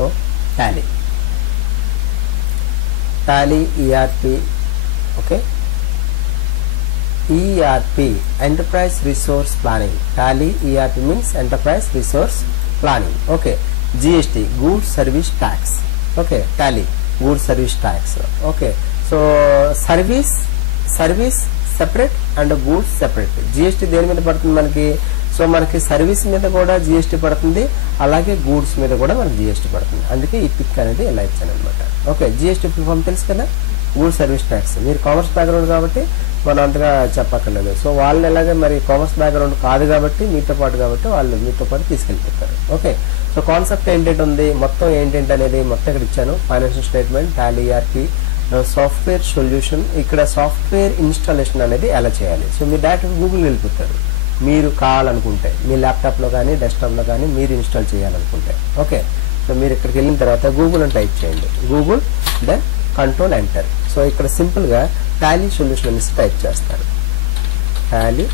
So Tally ERP. Okay, ERP, Enterprise Resource Planning. Tally ERP means Enterprise Resource Planning. Okay, GST, Goods Service Tax. Okay, Tally Goods Service Tax. Okay, so service separate and goods separate. GST దేని మీద పడుతుంది మనకి? So మనకి service మీద కూడా GST పడుతుంది, అలాగే goods మీద కూడా మనకి GST పడుతుంది. అందుకే ఈ పిక్ అనేది ఇలా ఇచ్చాను అనమాట. ఓకే, GST ఫుల్ ఫామ్ తెలుసు కదా, గూడ్స్ సర్వీస్ ట్యాక్స్. మీరు కామర్స్ బ్యాక్గ్రౌండ్ కాబట్టి మనం అంతగా చెప్పక్కర్లేదు. సో వాళ్ళు ఎలాగే మరి కామర్స్ బ్యాక్గ్రౌండ్ కాదు కాబట్టి మీతో పాటు వాళ్ళు మీతో పాటు తీసుకెళ్ళిపోతారు. ఓకే, సో కాన్సెప్ట్ ఏంటంటే ఉంది, మొత్తం ఏంటంటే అనేది మొత్తం ఇక్కడ ఇచ్చాను. Financial statement, Tally ERP, software solution. ఇక్కడ సాఫ్ట్వేర్ ఇన్స్టాలేషన్ అనేది ఎలా చేయాలి. సో మీరు డైరెక్ట్ గూగుల్ వెళ్ళిపోతారు మీరు కావాలనుకుంటే, మీ ల్యాప్టాప్లో కానీ డెస్క్టాప్లో కానీ మీరు ఇన్స్టాల్ చేయాలనుకుంటే. ఓకే, సో మీరు ఇక్కడికి వెళ్ళిన తర్వాత గూగుల్ అని టైప్ చేయండి. Google then control enter. So ఇక్కడ సింపుల్గా టాలీ సొల్యూషన్ అనేసి టైప్ చేస్తారు. టాలీ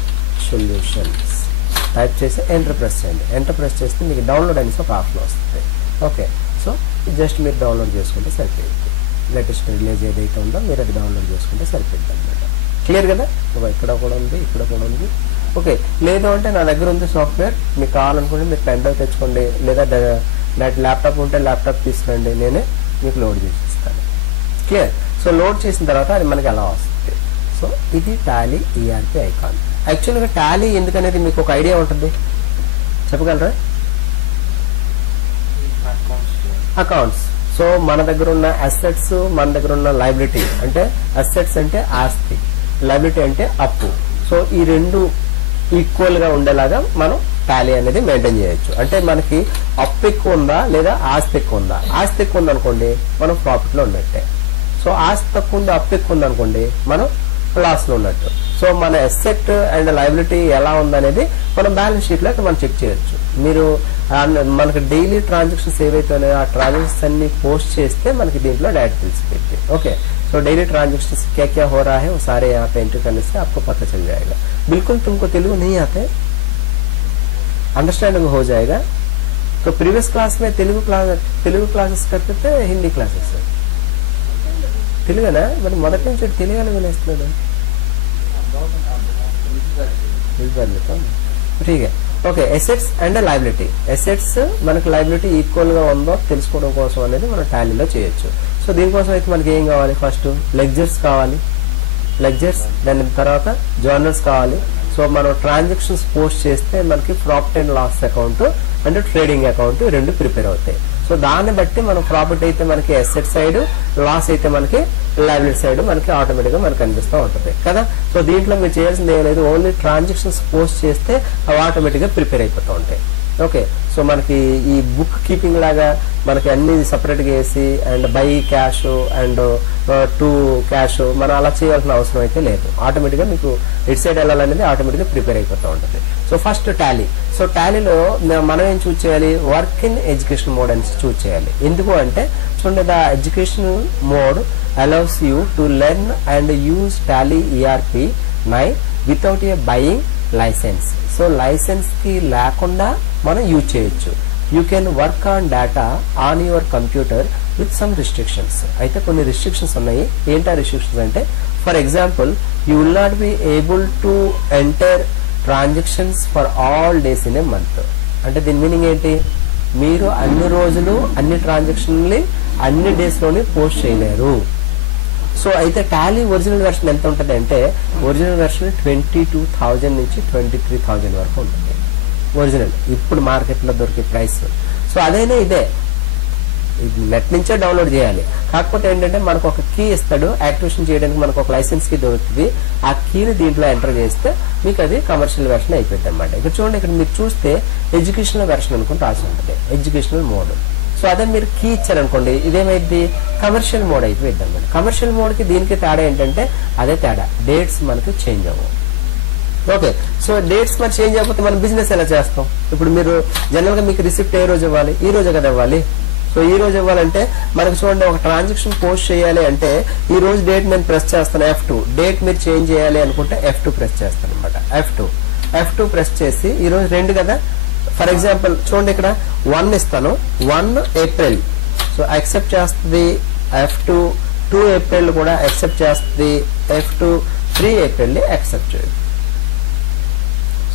సొల్యూషన్స్ టైప్ చేసి ఎంటర్ ప్రెస్ చేయండి. ఎంటర్ ప్రెస్ చేస్తే మీకు డౌన్లోడ్ అనేసి ఒక ఆప్షన్ వస్తుంది. ఓకే, సో జస్ట్ మీరు డౌన్లోడ్ చేసుకుంటే సరిపోయింది. లేటెస్ట్ రిలీజ్ ఏదైతే ఉందో మీరు అది డౌన్లోడ్ చేసుకుంటే సరిపోయింది అనమాట. క్లియర్ కదా? ఇక్కడ కూడా ఉంది, ఇక్కడ కూడా ఉంది. ఓకే, లేదు అంటే నా దగ్గర ఉంది సాఫ్ట్వేర్, మీకు కావాలనుకుంటే మీరు పెన్ డ్రైవ్ తెచ్చుకోండి, లేదా ల్యాప్టాప్ ఉంటే ల్యాప్టాప్ తీసుకురండి, నేనే మీకు లోడ్ చేసి ఇస్తాను. క్లియర్? సో లోడ్ చేసిన తర్వాత అది మనకి ఎలా వస్తుంది. సో ఇది టాలీ ERP ఐకాన్. యాక్చువల్గా టాలీ ఎందుకనేది మీకు ఒక ఐడియా ఉంటుంది, చెప్పగలరా? అకౌంట్స్. సో మన దగ్గర ఉన్న అసెట్స్, మన దగ్గర ఉన్న లైబిలిటీ. అంటే అసెట్స్ అంటే ఆస్తి, లైబిలిటీ అంటే అప్పు. సో ఈ రెండు ఈక్వల్ గా ఉండేలాగా మనం టాలీ అనేది మెయింటైన్ చేయొచ్చు. అంటే మనకి అప్పు ఎక్కువ ఉందా లేదా ఆస్తి ఎక్కువ ఉందా? ఆస్తి ఎక్కువ ఉంది అనుకోండి మనం ప్రాఫిట్ లో ఉన్నట్టే. సో ఆస్తి తక్కువ ఉంది, అప్పు ఎక్కువ ఉంది అనుకోండి మనం లాస్ లో ఉన్నట్టు. సో మన అసెట్ అండ్ లైబిలిటీ ఎలా ఉందనేది మనం బ్యాలెన్స్ షీట్ లో మనం చెక్ చేయొచ్చు. మీరు మనకి డైలీ ట్రాన్సాక్షన్స్ ఏవైతే ఉన్నాయో ఆ ట్రాన్సాక్షన్స్ అన్ని పోస్ట్ చేస్తే మనకి దీంట్లో డైరెక్ట్ తెలిసిపోయింది. ఓకే, సో डेली ट्रांजेक्शन क्या क्या हो रहा है वो सारे यहाँ पे एंटर करने से आपको पता चल जाएगा. बिल्कुल तुमको तेलुगु नहीं आते, अंडरस्टैंडिंग हो जाएगा. तो प्रीवियस क्लास में तेलुगु क्लासेस करते थे, हिंदी क्लासेस తెలుగునా? మరి మొదటి నుంచి తెలుగునే వినేస్తున్నాడు. ठीक है. Okay, assets and liability. Assets మనకి లయబిలిటీ ఈక్వల్ గా ఉందో తెలుసుకోవడం కోసం అనేది మనం టాలీలో చేయొచ్చు. సో దీనికోసం అయితే మనకి ఏం కావాలి? ఫస్ట్ లెడ్జర్స్ కావాలి, లెడ్జర్స్. దాని తర్వాత జర్నల్స్ కావాలి. సో మనం ట్రాన్సాక్షన్స్ పోస్ట్ చేస్తే మనకి profit and loss account and trading account రెండు ప్రిపేర్ అవుతాయి. సో దాన్ని బట్టి మనం ప్రాఫిట్ అయితే మనకి అసెట్ సైడ్, లాస్ అయితే మనకి లయబిలిటీ సైడ్ మనకి ఆటోమేటిక్ గా మనకు కనిపిస్తూ ఉంటుంది కదా. సో దీంట్లో మీరు చేయాల్సింది ఏం లేదు, ఓన్లీ ట్రాన్సాక్షన్స్ పోస్ట్ చేస్తే అవి ఆటోమేటిక్ గా ప్రిపేర్ అయిపోతూ ఉంటాయి. ఓకే, సో మనకి ఈ బుక్ కీపింగ్ లాగా మనకి అన్ని సపరేట్ గా వేసి and by cash and to cash మనం అలా చేయాల్సిన అవసరం అయితే లేదు. ఆటోమేటిక్ గా మీకు ఇట్ సైడ్ వెళ్ళాలనేది ఆటోమేటిక్ గా ప్రిపేర్ అయిపోతూ ఉంటుంది. So first Tally. సో టాలీలో మనం ఏం చూస్ చేయాలి? వర్క్ ఇన్ ఎడ్యుకేషన్ మోడ్ అని చూస్ చేయాలి. ఎందుకు అంటే చూడండి, the educational mode allows you to learn and use Tally ERP 9 without a buying licence. So licence కి లేకుండా మనం యూజ్ చేయొచ్చు. You can work on data on your computer with some restrictions. అయితే కొన్ని రిస్ట్రిక్షన్స్ ఉన్నాయి. ఏంటా రిస్ట్రిక్షన్స్ అంటే, for example you will not be able to enter transactions for all days in a month. అంటే దీని మీనింగ్ ఏంటి? మీరు అన్ని రోజులు అన్ని ట్రాన్సాక్షన్లు అన్ని డేస్ లోనే పోస్ట్ చేయలేరు. సో అయితే టాలీ ఒరిజినల్ వెర్షన్ ఎంత ఉంటుంది అంటే, ఒరిజినల్ వెర్షన్ 22,000 నుంచి 23,000 వరకు ఉంటుంది ఒరిజినల్, ఇప్పుడు మార్కెట్ లో దొరికే ప్రైస్. సో అదైనా ఇదే, నెట్ నుంచే డౌన్లోడ్ చేయాలి. కాకపోతే ఏంటంటే మనకు ఒక కీ ఇస్తాడు, యాక్టివేషన్ చేయడానికి మనకు ఒక లైసెన్స్ కీ దొరుకుతుంది. ఆ కీని దీంట్లో ఎంటర్ చేస్తే మీకు అది కమర్షియల్ వెర్షన్ అయిపోయింది అనమాట. ఇక్కడ చూడండి, ఇక్కడ మీరు చూస్తే ఎడ్యుకేషనల్ వెర్షన్ అనుకుని రాసి ఉంటుంది, ఎడ్యుకేషనల్ మోడ్. సో అదే మీరు కీ ఇచ్చారనుకోండి, ఇదేమైంది? కమర్షియల్ మోడ్ అయిపోయింది అనమాట. కమర్షియల్ మోడ్ కి దీనికి తేడా ఏంటంటే అదే తేడా, డేట్స్ మనకి చేంజ్ అవ్వవు. ఓకే, సో డేట్స్ మరి చేంజ్ అయిపోతే మనం బిజినెస్ ఎలా చేస్తాం? ఇప్పుడు మీరు జనరల్ గా మీకు రిసిప్ట్ ఏ రోజు ఇవ్వాలి? ఈ రోజే కదా ఇవ్వాలి. సో ఈ రోజు ఇవ్వాలంటే మనకు చూడండి, ఒక ట్రాన్సాక్షన్ పోస్ట్ చేయాలి అంటే ఈ రోజు డేట్ నేను ప్రెస్ చేస్తాను F2. డేట్ మీరు చేంజ్ చేయాలి అనుకుంటే F2 ప్రెస్ చేస్తాను అనమాట. F2 ప్రెస్ చేసి ఈ రోజు 2 కదా. ఫర్ ఎగ్జాంపుల్ చూడండి, ఇక్కడ 1 ఇస్తాను, 1 ఏప్రిల్ సో యాక్సెప్ట్ చేస్తుంది F2 2 ఏప్రిల్ కూడా యాక్సెప్ట్ చేస్తుంది, F2 3 ఏప్రిల్ యాక్సెప్ట్ చేయదు.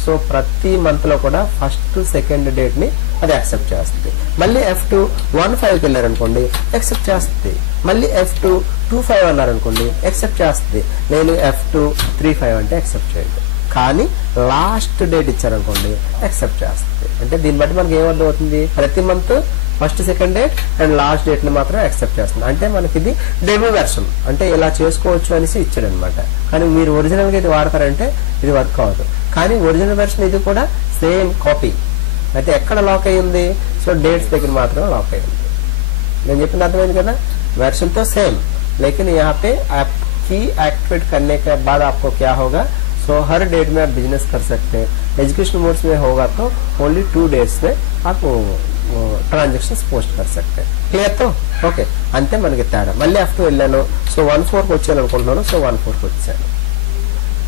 సో ప్రతి మంత్ లో కూడా ఫస్ట్ సెకండ్ డేట్ ని అది యాక్సెప్ట్ చేస్తుంది. మళ్ళీ F2 1-5 వెళ్ళారనుకోండి యాక్సెప్ట్ చేస్తుంది, మళ్ళీ F2 2-5 అన్నారనుకోండి యాక్సెప్ట్ చేస్తుంది. నేను F2 3-5 అంటే యాక్సెప్ట్ చేయదు. కానీ లాస్ట్ డేట్ ఇచ్చారనుకోండి యాక్సెప్ట్ చేస్తుంది. అంటే దీన్ని బట్టి మనకి ఏమర్థం అవుతుంది, ప్రతి month first second date and last date ని మాత్రం యాక్సెప్ట్ చేస్తుంది. అంటే మనకి ఇది డెమో వెర్షన్, అంటే ఇలా చేసుకోవచ్చు అనేసి ఇచ్చాడు అనమాట. కానీ మీరు ఒరిజినల్ గా ఇది వాడతారంటే ఇది వర్క్ అవ్వదు. కానీ ఒరిజినల్ వెర్షన్ ఇది కూడా సేమ్ కాపీ. అయితే ఎక్కడ లాక్ అయి ఉంది, సో డేట్స్ దగ్గర మాత్రం లాక్ అయి ఉంది. నేను చెప్పిన అర్థమైంది కదా, वर्जन तो सेम, लेकिन यहाँ पे ऐप की एक्टिवेट करने के बाद आपको क्या होगा, सो हर डेट में आप बिजनेस कर सकते हैं. एजुकेशन मोड्स में होगा तो ओनली 2 डेज में आप ట్రాన్సాక్షన్స్ పోస్ట్ कर सकते हैं. క్లియర్ తో ఓకే అంతే మనకి తేడా. మళ్ళీ F2 వెళ్ళాను, సో 1-4కి వచ్చాను అనుకుంటున్నాను, సో 1-4కి వచ్చాను.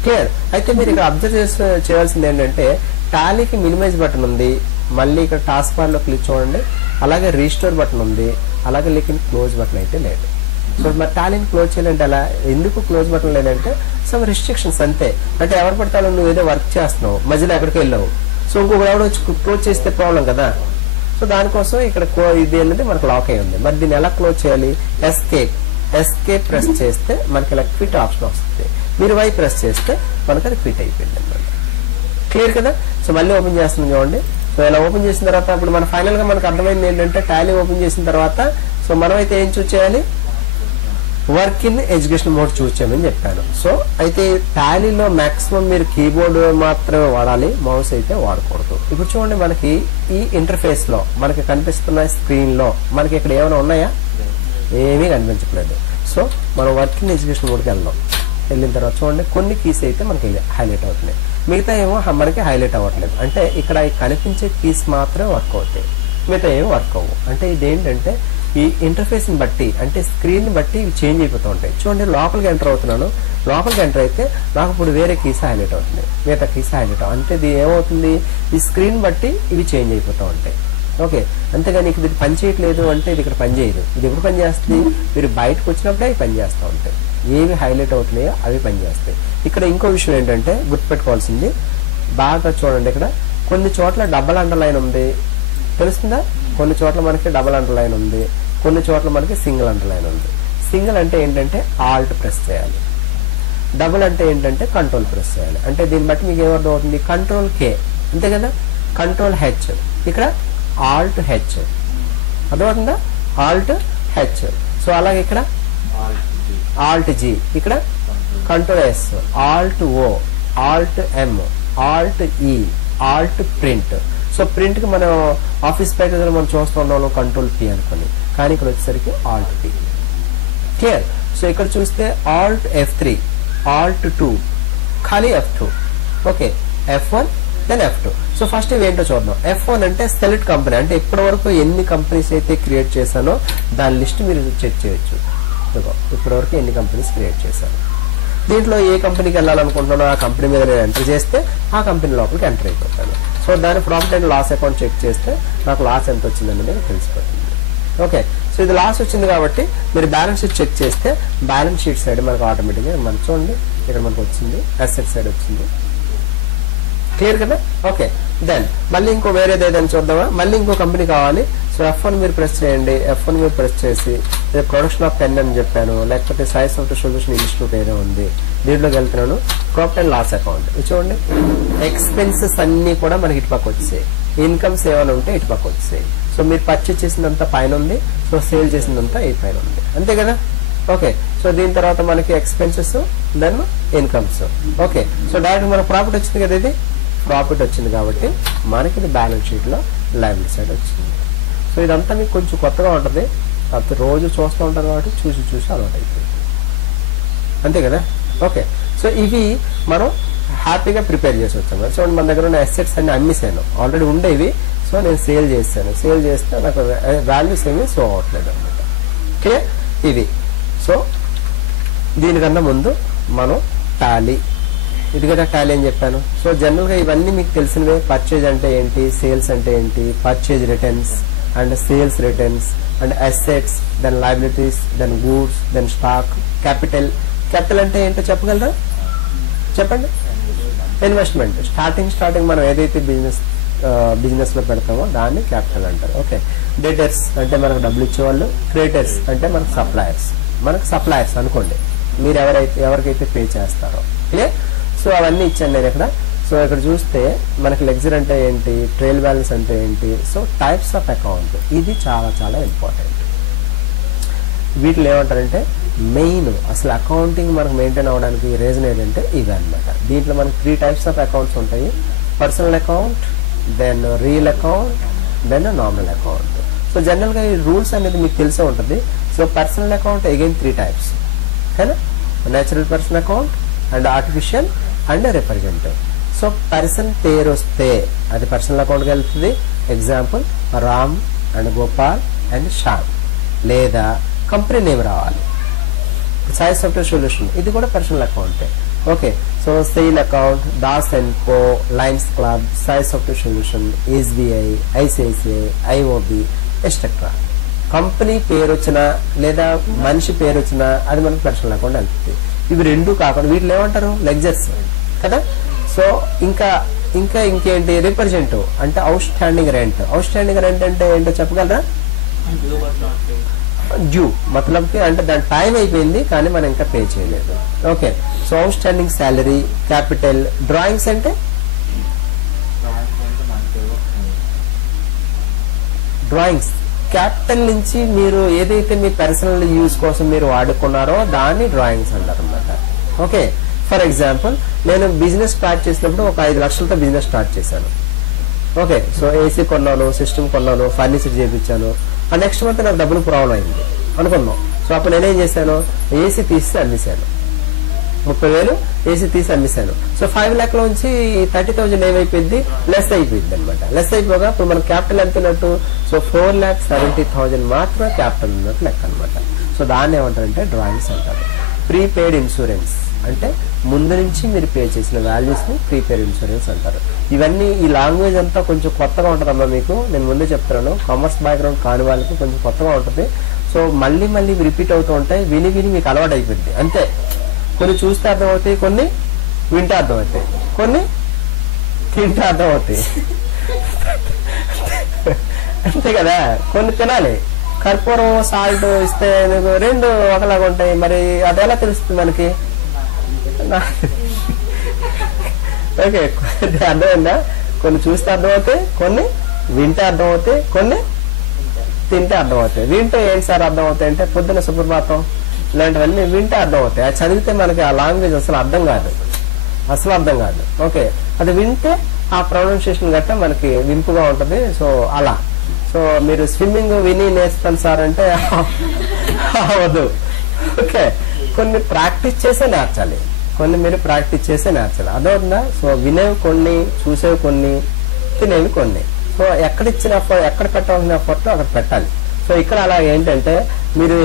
క్లియర్. అయితే మీరు ఇక్కడ అబ్జర్వ్ చేయాల్సింది ఏంటంటే టాలీకి మినిమైజ్ బటన్ ఉంది, మళ్ళీ ఇక్కడ టాస్క్ బార్ లో క్లిక్ చూడండి, అలాగే రీస్టోర్ బటన్ ఉంది, అలాగే లేకిన్ క్లోజ్ బటన్ అయితే లేదు. సో మరి టాలీని క్లోజ్ చేయాలంటే అలా ఎందుకు క్లోజ్ బటన్ లేదంటే సమ్ రిస్ట్రిక్షన్స్ అంతే. అంటే ఎవరు పడతాలో నువ్వు ఏదో వర్క్ చేస్తున్నావు మధ్యలో ఎక్కడికి వెళ్ళావు, సో ఇంకొక ఎవడో వచ్చి క్లోజ్ చేస్తే ప్రాబ్లం కదా. సో దానికోసం ఇక్కడ ఇది అనేది మనకు లాక్ అయి ఉంది. మరి దీన్ని ఎలా క్లోజ్ చేయాలి, ఎస్కేప్ ప్రెస్ చేస్తే మనకి ఇలా క్విట్ ఆప్షన్ వస్తుంది, మీరు వై ప్రెస్ చేస్తే మనకి అది క్విట్ అయిపోయింది అనమాట. క్లియర్ కదా. సో మళ్ళీ ఓపెన్ చేస్తున్నాం చూడండి. సో ఇలా ఓపెన్ చేసిన తర్వాత ఇప్పుడు మన ఫైనల్ గా మనకు అర్థమైంది ఏంటంటే టాలీ ఓపెన్ చేసిన తర్వాత సో మనం అయితే ఏం చూస్ చేయాలి, వర్క్ ఇన్ ఎడ్యుకేషన్ మోడ్ చూస్ చేయమని చెప్పాను. సో అయితే టాలీలో మాక్సిమం మీరు కీబోర్డ్ మాత్రమే వాడాలి, మౌస్ అయితే వాడకూడదు. ఇప్పుడు చూడండి మనకి ఈ ఇంటర్ఫేస్ లో మనకి కనిపిస్తున్న స్క్రీన్ లో మనకి ఇక్కడ ఏమైనా ఉన్నాయా, ఏమీ కనిపించట్లేదు. సో మనం వర్క్ ఇన్ ఎడ్యుకేషన్ మోడ్కి వెళ్దాం. వెళ్ళిన తర్వాత చూడండి కొన్ని కీస్ అయితే మనకి హైలైట్ అవుతున్నాయి, మిగతా ఏమో మనకి హైలైట్ అవ్వట్లేదు. అంటే ఇక్కడ కనిపించే కీస్ మాత్రమే వర్క్ అవుతాయి, మిగతా ఏమో వర్క్ అవ్వవు. అంటే ఇదేంటంటే ఈ ఇంటర్ఫేస్ ని బట్టి అంటే స్క్రీన్ ని బట్టి ఇవి చేంజ్ అయిపోతూ ఉంటాయి. చూడండి లోపలికి ఎంటర్ అవుతున్నాను, లోపలికి ఎంటర్ అయితే నాకు ఇప్పుడు వేరే కీస్ హైలైట్ అవుతుంది, మిగతా కీస్ హైలైట్ అవ్వ. అంటే ఇది ఏమవుతుంది, ఈ స్క్రీన్ బట్టి ఇవి చేంజ్ అయిపోతూ ఉంటాయి. ఓకే, అంతేగాని ఇది పని చేయట్లేదు అంటే ఇది ఇక్కడ పని చేయదు. ఇది ఎప్పుడు పని చేస్తుంది, మీరు బయటకు వచ్చినప్పుడే అవి పని చేస్తూ ఉంటాయి. ఏవి హైలైట్ అవుతున్నాయో అవి పని చేస్తాయి. ఇక్కడ ఇంకో విషయం ఏంటంటే గుర్తుపెట్టుకోవాల్సింది, బాగా చూడండి ఇక్కడ కొన్ని చోట్ల డబల్ అండర్లైన్ ఉంది, తెలుస్తుందా, కొన్ని చోట్ల మనకి డబల్ అండర్లైన్ ఉంది, కొన్ని చోట్ల మనకి సింగిల్ అండర్లైన్ ఉంది. సింగిల్ అంటే ఏంటంటే ఆల్ట్ ప్రెస్ చేయాలి, డబుల్ అంటే ఏంటంటే కంట్రోల్ ప్రెస్ చేయాలి. అంటే దీన్ని బట్టి మీకు ఏమర్థం అవుతుంది, కంట్రోల్ K అంతే కదా, కంట్రోల్ H, ఇక్కడ ఆల్ట్ H అర్థమవుతుందా, ఆల్ట్ H. సో అలాగే ఇక్కడ ఆల్ట్ G, ఇక్కడ control S, Alt O, Alt M, Alt E, Alt print. So print కి మనం ఆఫీస్ ప్యాకేజ్ మనం చూస్తూ ఉన్నాం కంట్రోల్ P అనుకోని, కానీ ఇక్కడ వచ్చేసరికి ఆల్ట్ P. క్లియర్. సో ఇక్కడ చూస్తే ఆల్ట్ F3, ఆల్ట్ 2, ఖాళీ F2. Okay, F1 then F2. So first ఇవేంటో చూద్దాం. F1 అంటే సెలెక్ట్ కంపెనీ, అంటే ఇప్పటి వరకు ఎన్ని కంపెనీస్ అయితే క్రియేట్ చేశానో దాని లిస్ట్ మీరు చెక్ చేయొచ్చు. ఇప్పటి వరకు ఎన్ని కంపెనీస్ క్రియేట్ చేశాను, దీంట్లో ఏ కంపెనీకి వెళ్ళాలనుకుంటున్నానో ఆ కంపెనీ మీద నేను ఎంటర్ చేస్తే ఆ కంపెనీ లోపలికి ఎంటర్ అయిపోతాను. సో దాని profit and loss account check చేస్తే నాకు లాస్ ఎంత వచ్చిందనేది తెలిసిపోతుంది. ఓకే, సో ఇది లాస్ వచ్చింది కాబట్టి మీరు బ్యాలెన్స్ షీట్ చెక్ చేస్తే బ్యాలెన్స్ షీట్ సైడ్ మనకు ఆటోమేటిక్గా మనకు చూడండి ఇక్కడ మనకు వచ్చింది, అసెట్ సైడ్ వచ్చింది. క్లియర్ కదా. ఓకే, దెన్ మళ్ళీ ఇంకో వేరేది ఏదైనా చూద్దామా, మళ్ళీ ఇంకో కంపెనీ కావాలి. సో F1 మీరు ప్రెస్ చేయండి, F1 మీరు ప్రెస్ చేసి ప్రొడక్షన్ ఆఫ్ పెన్ అని చెప్పాను, లేకపోతే సైన్స్ ఆఫ్ సొల్యూషన్ ఇన్స్టిట్యూట్ ఏదో ఉంది, దీంట్లోకి వెళ్తున్నాను. ప్రాఫిట్ అండ్ లాస్ అకౌంట్ చూడండి, ఎక్స్పెన్సెస్ అన్ని కూడా మనకి ఇటుపక్క వచ్చాయి, ఇన్కమ్స్ ఏమైనా ఉంటే ఇటుపక్క వచ్చాయి. సో మీరు పర్చేజ్ చేసినంత పైన ఉంది, సో సేల్ చేసినంత ఈ పైన ఉంది, అంతే కదా. ఓకే, సో దీని తర్వాత మనకి expenses then incomes. Okay, so direct మనకు ప్రాఫిట్ వచ్చింది కదా, ఇది ప్రాఫిట్ వచ్చింది కాబట్టి మనకి ఇది బ్యాలెన్స్ షీట్ లో లైబిలిటీ సైడ్ వచ్చింది. సో ఇదంతా మీకు కొంచెం కొత్తగా ఉంటుంది, కాకపోతే రోజు చూస్తూ ఉంటారు కాబట్టి చూసి అలవాటు అయిపోయింది, అంతే కదా. ఓకే, సో ఇవి మనం హ్యాపీగా ప్రిపేర్ చేసి వచ్చాము. చూడండి మన దగ్గర ఉన్న అసెట్స్ అన్ని అమ్మేసాను, ఆల్రెడీ ఉండేవి. సో నేను సేల్ చేస్తాను, సేల్ చేస్తే నాకు వాల్యూస్ ఏమీ షో అవ్వట్లేదు అనమాట. ఓకే, ఇది. సో దీనికన్నా ముందు మనం టాలీ, ఇది కదా టాలీ అని చెప్పాను. సో జనరల్ గా ఇవన్నీ మీకు తెలిసినవే, పర్చేజ్ అంటే ఏంటి, సేల్స్ అంటే ఏంటి, purchase returns, and sales returns and assets, then liabilities, then goods, then stock, capital. Capital అంటే ఏంటో చెప్పగలరా? చెప్పండి. ఇన్వెస్ట్మెంట్. స్టార్టింగ్ మనం ఏదైతే బిజినెస్ లో పెడతామో దాన్ని క్యాపిటల్ అంటారు. ఓకే. డేటర్స్ అంటే మనకు డబ్బులు ఇచ్చేవాళ్ళు. క్రెడిటర్స్ అంటే మనకు సప్లయర్స్ అనుకోండి, మీరు ఎవరికైతే పే చేస్తారో. క్లియర్? సో అవన్నీ ఇచ్చాను నేను ఇక్కడ. సో ఇక్కడ చూస్తే మనకి లెగ్జర్ అంటే ఏంటి, ట్రయల్ బ్యాలెన్స్ అంటే ఏంటి, సో టైప్స్ ఆఫ్ అకౌంట్, ఇది చాలా చాలా ఇంపార్టెంట్. వీటిలో ఏమంటారంటే మెయిన్ అసలు అకౌంటింగ్ మనకు మెయింటైన్ అవడానికి రీజన్ ఏంటంటే ఇవి అనమాట. దీంట్లో మనకి 3 టైప్స్ ఆఫ్ అకౌంట్స్ ఉంటాయి. Personal account, then real account, then normal account. So general గా ఈ రూల్స్ అనేది మీకు తెలిసే ఉంటుంది. So personal account again 3 types, ఓకేనా? Natural person account and artificial and representative. So person పేరు వస్తే అది పర్సనల్ అకౌంట్కి వెళ్తుంది. Example Ram and Gopal and Shyam. లేదా కంపెనీ నేమ్ రావాలి, సాయి సాఫ్ట్వేర్ సొల్యూషన్, ఇది కూడా పర్సనల్ అకౌంటే. Okay. So sale account, Das and co, Lions Club, Sai software solution, SBI, ICICI, IOB, etcetera. Company పేరు వచ్చినా లేదా మనిషి పేరు వచ్చినా అది మనకు పర్సనల్ అకౌంట్ వెళ్తుంది. ఇవి 2 కాకుండా వీటిలో ఏమంటారు, లెగ్జర్స్ కదా. సో ఇంకేంటి, రిప్రజెంటేటివ్ అంటే out standing rent. Out standing rent అంటే ఏంటో చెప్పగలరా? డ్యూ మతలబ్కి అంటే దాని టైం అయిపోయింది కానీ మనం ఇంకా పే చేయలేదు. Okay. So out standing salary, capital. Drawings అంటే డ్రాయింగ్స్ క్యాపిటల్ నుంచి మీరు ఏదైతే మీ పర్సనల్ యూజ్ కోసం మీరు వాడుకున్నారో దాన్ని డ్రాయింగ్స్ అంటారు అన్నమాట. ఓకే. ఫర్ ఎగ్జాంపుల్ నేను బిజినెస్ స్టార్ట్ చేసినప్పుడు ఒక 5 లక్షలతో బిజినెస్ స్టార్ట్ చేశాను. ఓకే. సో ఏసీ కొన్నాను, సిస్టమ్ కొన్నాను, ఫర్నిచర్ చేయించాను. ఆ నెక్స్ట్ మంత్ నాకు డబ్బులు ప్రాబ్లం అయింది అనుకున్నాం. సో అప్పుడు నేనేం చేశాను, ఏసీ తీసి అమ్మేశాను. 30,000 ఏసీ తీసి అమ్మేశాను. సో 5 లక్షల నుంచి 30,000 ఏమైపోయింది, లెస్ అయిపోయింది అనమాట. లెస్ అయిపోగా ఇప్పుడు మన క్యాపిటల్ ఎంత ఉన్నట్టు, సో 4,70,000 మాత్రమే క్యాపిటల్ ఉన్నట్టు లెక్క అనమాట. సో దాన్ని ఏమంటారంటే డ్రాయింగ్స్ అంటారు. ప్రీపెయిడ్ ఇన్సూరెన్స్ అంటే ముందు నుంచి మీరు పే చేసిన వాల్యూస్ ని ప్రీపెయిడ్ ఇన్సూరెన్స్ అంటారు. ఇవన్నీ ఈ లాంగ్వేజ్ అంతా కొంచెం కొత్తగా ఉంటుందమ్మా మీకు, నేను ముందే చెప్తున్నాను. కామర్స్ బ్యాక్గ్రౌండ్ కాని వాళ్ళకి కొంచెం కొత్తగా ఉంటుంది. సో మళ్ళీ రిపీట్ అవుతూ ఉంటాయి, విని మీకు అలవాటు అయిపోయింది అంతే. కొన్ని చూస్తే అర్థమవుతాయి, కొన్ని వింటే అర్థమవుతాయి, కొన్ని తింటే అర్థమవుతాయి అంతే కదా. కొన్ని తినాలి, కర్పూరం సాల్ట్ ఇస్తే 2 ఒకలాగా ఉంటాయి. మరి అది ఎలా తెలుస్తుంది మనకి? ఓకే. అర్థమైందా? కొన్ని చూస్తే అర్థమవుతాయి, కొన్ని వింటే అర్థమవుతాయి, కొన్ని తింటే అర్థమవుతాయి. వింటే ఏంటి సార్ అర్థమవుతాయి అంటే పొద్దున్న సుప్రభాతం ఇలాంటివన్నీ వింటే అర్థమవుతాయి. అది చదివితే మనకి ఆ లాంగ్వేజ్ అసలు అర్థం కాదు. ఓకే. అది వింటే ఆ ప్రొనౌన్సియేషన్ గట్ట మనకి వింపుగా ఉంటుంది. సో అలా. సో మీరు స్విమ్మింగ్ విని నేర్చుతాను సార్ అంటే అవదు. ఓకే. కొన్ని ప్రాక్టీస్ చేసే నేర్చాలి, అర్థమవుతుందా? సో వినేవి కొన్ని, చూసేవి కొన్ని, తినేవి కొన్ని. సో ఎక్కడ పెట్టాల్సిన ఎఫర్ట్ అక్కడ పెట్టాలి. సో ఇక్కడ అలా ఏంటంటే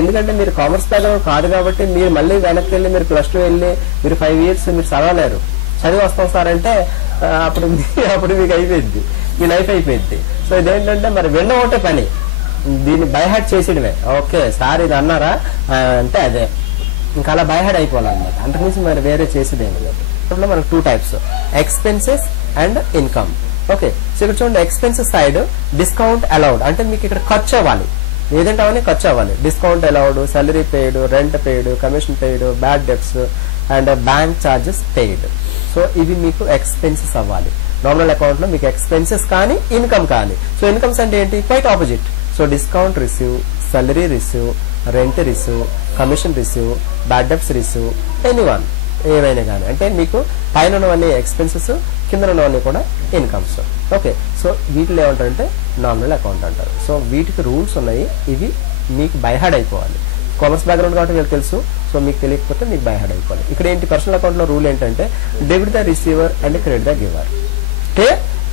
ఎందుకంటే మీరు కామర్స్ బ్యాక్గ్రౌండ్ కాదు కాబట్టి మీరు మళ్ళీ వెనక్కి వెళ్ళి మీరు +2 వెళ్ళి మీరు 5 years మీరు చదవలేరు. చదివి వస్తాం సార్ అంటే అప్పుడు మీకు అయిపోయింది, మీ లైఫ్ అయిపోయింది. సో ఇదేంటంటే మరి విన్న ఒకటే పని, దీన్ని బైహార్ట్ చేసేయడమే. ఓకే సార్ ఇది అన్నారా అంటే అదే ఇంకా అలా బైహార్ట్ అయిపోవాలన్నమాట. అంతకుమించి మరి వేరే చేసేదేమి లేదు. ఇప్పుడు మనకు 2 types, expenses and income. Okay. So ఇక్కడ చూడండి, ఎక్స్పెన్సెస్ సైడ్ డిస్కౌంట్ అలౌడ్ అంటే మీకు ఇక్కడ ఖర్చు అవ్వాలి, ఏదంటే అవన్నీ ఖర్చు అవ్వాలి. Discount allowed, salary paid, rent paid, commission paid, bad debts and bank charges paid. So ఇవి మీకు ఎక్స్పెన్సెస్ అవ్వాలి. నార్మల్ అకౌంట్ లో మీకు ఎక్స్పెన్సెస్ కానీ ఇన్కమ్ కానీ. సో ఇన్కమ్స్ అంటే ఏంటి, quite opposite. So discount receive, salary receive, rent receive, commission receive, bad debts receive, anyone ఏవైనా కానీ. అంటే మీకు పైన ఉన్నవన్నీ ఎక్స్పెన్సెస్, కింద ఉన్నవన్నీ కూడా ఇన్కమ్స్. ఓకే. సో వీటిలో ఏమంటారంటే నార్మల్ అకౌంట్ అంటారు. సో వీటికి రూల్స్ ఉన్నాయి, ఇవి మీకు బైహార్డ్ అయిపోవాలి. కామర్స్ బ్యాక్గ్రౌండ్ కాబట్టి మీకు తెలుసు, సో మీకు తెలియకపోతే మీకు బైహార్డ్ అయిపోవాలి. ఇక్కడ ఏంటి, పర్సనల్ అకౌంట్ లో రూల్ ఏంటంటే debit the receiver and credit the giver.